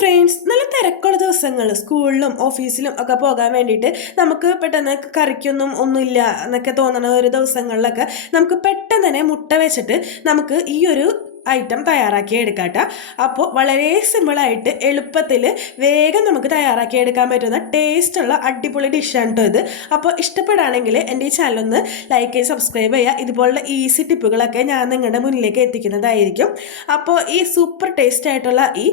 Friends, നല്ല തിരക്കുള്ള ദിവസങ്ങൾ സ്കൂളിലും ഓഫീസിലും ഒക്കെ പോകാൻ വേണ്ടിയിട്ട് നമുക്ക് പെട്ടെന്ന് കറിക്കൊന്നും ഒന്നുമില്ല എന്നൊക്കെ തോന്നുന്ന ഒരു ദിവസങ്ങളിലൊക്കെ നമുക്ക് പെട്ടെന്ന് തന്നെ മുട്ട വെച്ചിട്ട് നമുക്ക് ഈ ഒരു ഐറ്റം തയ്യാറാക്കി എടുക്കാട്ടോ. അപ്പോൾ വളരെ സിമ്പിളായിട്ട് എളുപ്പത്തിൽ വേഗം നമുക്ക് തയ്യാറാക്കി എടുക്കാൻ പറ്റുന്ന ടേസ്റ്റുള്ള അടിപൊളി ഡിഷാണ് കേട്ടോ ഇത്. അപ്പോൾ ഇഷ്ടപ്പെടുകയാണെങ്കിൽ എൻ്റെ ഈ ചാനലൊന്ന് ലൈക്ക് ചെയ്ത് സബ്സ്ക്രൈബ് ചെയ്യുക. ഇതുപോലുള്ള ഈസി ടിപ്പുകളൊക്കെ ഞാൻ നിങ്ങളുടെ മുന്നിലേക്ക് എത്തിക്കുന്നതായിരിക്കും. അപ്പോൾ ഈ സൂപ്പർ ടേസ്റ്റ് ആയിട്ടുള്ള ഈ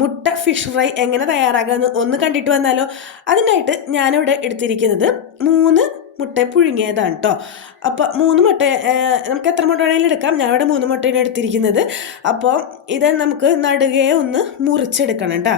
മുട്ട ഫിഷ് ഫ്രൈ എങ്ങനെ തയ്യാറാക്കാമെന്ന് ഒന്ന് കണ്ടിട്ട് വന്നാലോ. അതിനായിട്ട് ഞാനിവിടെ എടുത്തിരിക്കുന്നത് 3 മുട്ട പുഴുങ്ങിയതാണ് കേട്ടോ. അപ്പോൾ 3 മുട്ട നമുക്ക് എത്ര മുട്ട വേണമെങ്കിലും എടുക്കാം. ഞാനിവിടെ 3 മുട്ടയാണ് എടുത്തിരിക്കുന്നത്. അപ്പോൾ ഇത് നമുക്ക് നടുകെ ഒന്ന് മുറിച്ചെടുക്കണം കേട്ടോ.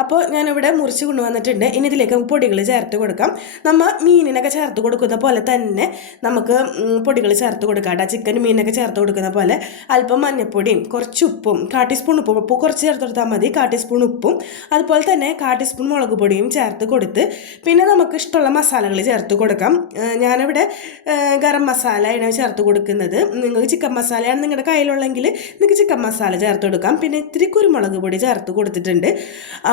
അപ്പോൾ ഞാനിവിടെ മുറിച്ച് കൊണ്ടുവന്നിട്ടുണ്ട്. ഇനി ഇതിലേക്ക് പൊടികൾ ചേർത്ത് കൊടുക്കാം. നമ്മൾ മീനിനൊക്കെ ചേർത്ത് കൊടുക്കുന്ന പോലെ തന്നെ നമുക്ക് പൊടികൾ ചേർത്ത് കൊടുക്കാം കേട്ടോ. ചിക്കൻ മീനൊക്കെ ചേർത്ത് കൊടുക്കുന്ന പോലെ അല്പം മഞ്ഞൾപ്പൊടിയും കുറച്ച് ഉപ്പും 1/4 ടീസ്പൂൺ ഉപ്പ് കുറച്ച് ചേർത്ത് കൊടുത്താൽ മതി. 1/4 ടീസ്പൂൺ ഉപ്പും അതുപോലെ തന്നെ 1/4 ടീസ്പൂൺ മുളക് പൊടിയും ചേർത്ത് കൊടുത്ത് പിന്നെ നമുക്ക് ഇഷ്ടമുള്ള മസാലകൾ ചേർത്ത് കൊടുക്കാം. ഞാനിവിടെ ഗരം മസാലയാണ് ചേർത്ത് കൊടുക്കുന്നത്. നിങ്ങൾക്ക് ചിക്കൻ മസാലയാണ് നിങ്ങളുടെ കയ്യിലുള്ളെങ്കിൽ നിങ്ങൾക്ക് ചിക്കൻ മസാല ചേർത്ത് കൊടുക്കാം. പിന്നെ ഇത്തിരി കുരുമുളക് പൊടി ചേർത്ത് കൊടുത്തിട്ടുണ്ട്.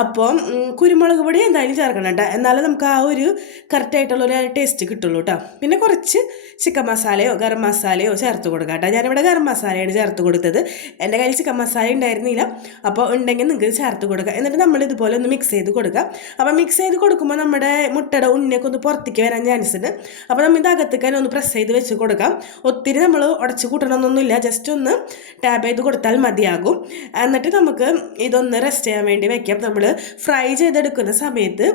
അപ്പം കുരുമുളക് പൊടി എന്തായാലും ചേർക്കണം കേട്ടോ, എന്നാലും നമുക്ക് ആ ഒരു കറക്റ്റായിട്ടുള്ളൊരു ടേസ്റ്റ് കിട്ടുള്ളൂ കേട്ടോ. പിന്നെ കുറച്ച് ചിക്കൻ മസാലയോ ഗരം മസാലയോ ചേർത്ത് കൊടുക്കാം കേട്ടോ. ഞാനിവിടെ ഗരം മസാലയാണ് ചേർത്ത് കൊടുത്തത്. എൻ്റെ കയ്യിൽ ചിക്കൻ മസാല ഉണ്ടായിരുന്നില്ല. അപ്പോൾ ഉണ്ടെങ്കിൽ നിങ്ങൾക്ക് ചേർത്ത് കൊടുക്കുക. എന്നിട്ട് നമ്മൾ ഇതുപോലെ ഒന്ന് മിക്സ് ചെയ്ത് കൊടുക്കുക. അപ്പോൾ മിക്സ് ചെയ്ത് കൊടുക്കുമ്പോൾ നമ്മുടെ മുട്ടയുടെ ഉണ്ണിയൊക്കെ ഒന്ന് പുറത്തേക്ക് വരാൻ ചാൻസ് ഉണ്ട്. അപ്പോൾ നമ്മൾ ഇത് അകത്തേക്കാൻ ഒന്ന് പ്രസ് ചെയ്ത് വെച്ച് കൊടുക്കാം. ഒത്തിരി നമ്മൾ ഉടച്ച് കൂട്ടണമെന്നൊന്നുമില്ല, ജസ്റ്റ് ഒന്ന് ടാപ്പ് ചെയ്ത് കൊടുത്താൽ മതിയാകും. എന്നിട്ട് നമുക്ക് ഇതൊന്ന് റെസ്റ്റ് ചെയ്യാൻ വേണ്ടി വയ്ക്കാം. നമ്മൾ ഫ്രൈ ചെയ്തെടുക്കുന്ന സമയത്ത്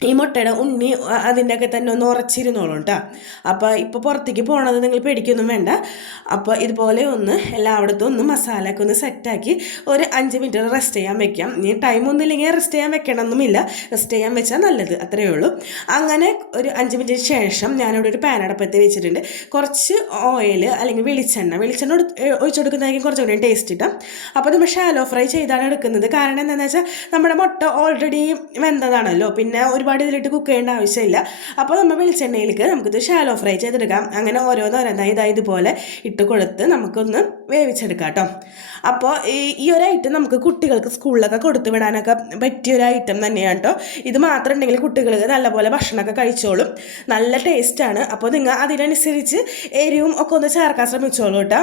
ഈ മുട്ടയുടെ ഉണ്ണി അതിൻ്റെ ഒക്കെ തന്നെ ഒന്ന് ഉറച്ചിരുന്നോളൂ കേട്ടോ. അപ്പോൾ ഇപ്പോൾ പുറത്തേക്ക് പോകണത് നിങ്ങൾ പേടിക്കൊന്നും വേണ്ട. അപ്പോൾ ഇതുപോലെ ഒന്ന് എല്ലായിടത്തും ഒന്ന് മസാലയൊക്കെ ഒന്ന് സെറ്റാക്കി ഒരു 5 മിനിറ്റ് റെസ്റ്റ് ചെയ്യാൻ വെക്കാം. ഇനി ടൈമൊന്നും ഇല്ലെങ്കിൽ റെസ്റ്റ് ചെയ്യാൻ വെക്കണമെന്നുമില്ല, റെസ്റ്റ് ചെയ്യാൻ വെച്ചാൽ നല്ലത്, അത്രയേ ഉള്ളൂ. അങ്ങനെ ഒരു 5 മിനിറ്റിന് ശേഷം ഞാനിവിടെ ഒരു പാൻ അടുപ്പത്ത് വെച്ചിട്ടുണ്ട്. കുറച്ച് ഓയിൽ അല്ലെങ്കിൽ വെളിച്ചെണ്ണ ഒഴിച്ചു കൊടുക്കുന്നതായിരിക്കും കുറച്ചുകൂടി ടേസ്റ്റ് കിട്ടാം. അപ്പോൾ നമ്മൾ ഷാലോ ഫ്രൈ ചെയ്താണ് എടുക്കുന്നത്. കാരണം എന്താണെന്ന് വെച്ചാൽ നമ്മുടെ മുട്ട ഓൾറെഡി വെന്തതാണല്ലോ, പിന്നെ ഒരുപാട് ഇതിലിട്ട് കുക്ക് ചെയ്യേണ്ട ആവശ്യമില്ല. അപ്പോൾ നമ്മൾ വെളിച്ചെണ്ണയിലേക്ക് നമുക്കിത് ഷാലോ ഫ്രൈ ചെയ്തെടുക്കാം. അങ്ങനെ ഓരോന്നോരോന്നായി ഇതുപോലെ ഇട്ട് കൊടുത്ത് നമുക്കൊന്ന് വേവിച്ചെടുക്കാം കേട്ടോ. അപ്പോൾ ഈ ഒരു ഐറ്റം നമുക്ക് കുട്ടികൾക്ക് സ്കൂളിലൊക്കെ കൊടുത്തു വിടാനൊക്കെ പറ്റിയൊരു ഐറ്റം തന്നെയാണ് കേട്ടോ. ഇത് മാത്രം ഉണ്ടെങ്കിൽ കുട്ടികൾക്ക് നല്ലപോലെ ഭക്ഷണമൊക്കെ കഴിച്ചോളും. നല്ല ടേസ്റ്റാണ്. അപ്പോൾ നിങ്ങൾ അതിനനുസരിച്ച് എരിവും ഒക്കെ ഒന്ന് ചേർക്കാൻ ശ്രമിച്ചോളൂ കേട്ടോ.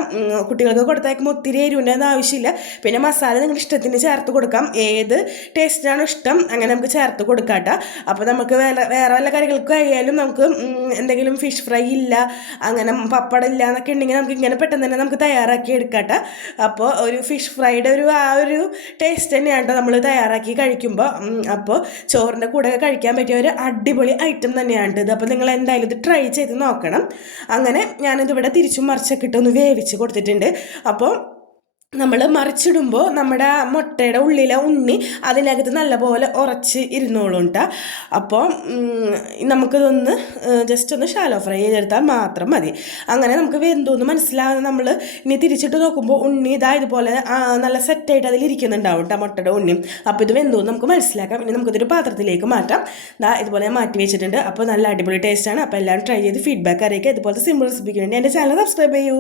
കുട്ടികൾക്ക് കൊടുത്തേക്കുമ്പോൾ ഒത്തിരി എരിവിൻ്റെ ഒന്നും ആവശ്യമില്ല. പിന്നെ മസാല നിങ്ങളുടെ ഇഷ്ടത്തിന് ചേർത്ത് കൊടുക്കാം. ഏത് ടേസ്റ്റിനാണ് ഇഷ്ടം അങ്ങനെ നമുക്ക് ചേർത്ത് കൊടുക്കാം കേട്ടോ. അപ്പോൾ നമുക്ക് വേറെ വല്ല കറികൾക്ക് ആയാലും നമുക്ക് എന്തെങ്കിലും ഫിഷ് ഫ്രൈ ഇല്ല, അങ്ങനെ പപ്പടം ഇല്ല എന്നൊക്കെ ഉണ്ടെങ്കിൽ നമുക്ക് ഇങ്ങനെ പെട്ടെന്ന് തന്നെ നമുക്ക് തയ്യാറാക്കി എടുക്കാട്ടോ. അപ്പോൾ ഒരു ഫിഷ് ഫ്രൈയുടെ ആ ഒരു ടേസ്റ്റ് തന്നെയാണ് കേട്ടോ നമ്മൾ തയ്യാറാക്കി കഴിക്കുമ്പോൾ. അപ്പോൾ ചോറിൻ്റെ കൂടെ കഴിക്കാൻ പറ്റിയ ഒരു അടിപൊളി ഐറ്റം തന്നെയാണ് ഇത്. അപ്പോൾ നിങ്ങൾ എന്തായാലും ഇത് ട്രൈ ചെയ്ത് നോക്കണം. അങ്ങനെ ഞാനിതിവിടെ തിരിച്ചും മറിച്ചൊക്കെ ഇട്ടൊന്ന് വേവിച്ച് കൊടുത്തിട്ടുണ്ട്. അപ്പോൾ നമ്മൾ മറിച്ചിടുമ്പോൾ നമ്മുടെ മുട്ടയുടെ ഉള്ളിലെ ഉണ്ണി അതിനകത്ത് നല്ലപോലെ ഉറച്ച് ഇരുന്നോളും കേട്ടോ. അപ്പോൾ നമുക്കിതൊന്ന് ജസ്റ്റ് ഒന്ന് ഷാലോ ഫ്രൈ ചെയ്തെടുത്താൽ മാത്രം മതി. അങ്ങനെ നമുക്ക് വെന്തോന്ന് മനസ്സിലാകുന്ന നമ്മൾ ഇനി തിരിച്ചിട്ട് നോക്കുമ്പോൾ ഉണ്ണി ഇതുപോലെ നല്ല സെറ്റായിട്ട് അതിലിരിക്കുന്നുണ്ടാവും കേട്ടോ മുട്ടയുടെ ഉണ്ണി. അപ്പോൾ ഇത് വെന്തോന്ന് നമുക്ക് മനസ്സിലാക്കാം. ഇനി നമുക്കിതൊരു പാത്രത്തിലേക്ക് മാറ്റാം. ഇതുപോലെ മാറ്റി വെച്ചിട്ടുണ്ട്. അപ്പോൾ നല്ല അടിപൊളി ടേസ്റ്റാണ്. അപ്പോൾ എല്ലാവരും ട്രൈ ചെയ്ത് ഫീഡ്ബാക്ക് അറിയിക്കുക. ഇതുപോലത്തെ സിമ്പിൾ റെസിപ്പിക്ക് വേണ്ടി എൻ്റെ ചാനൽ സബ്സ്ക്രൈബ് ചെയ്യൂ.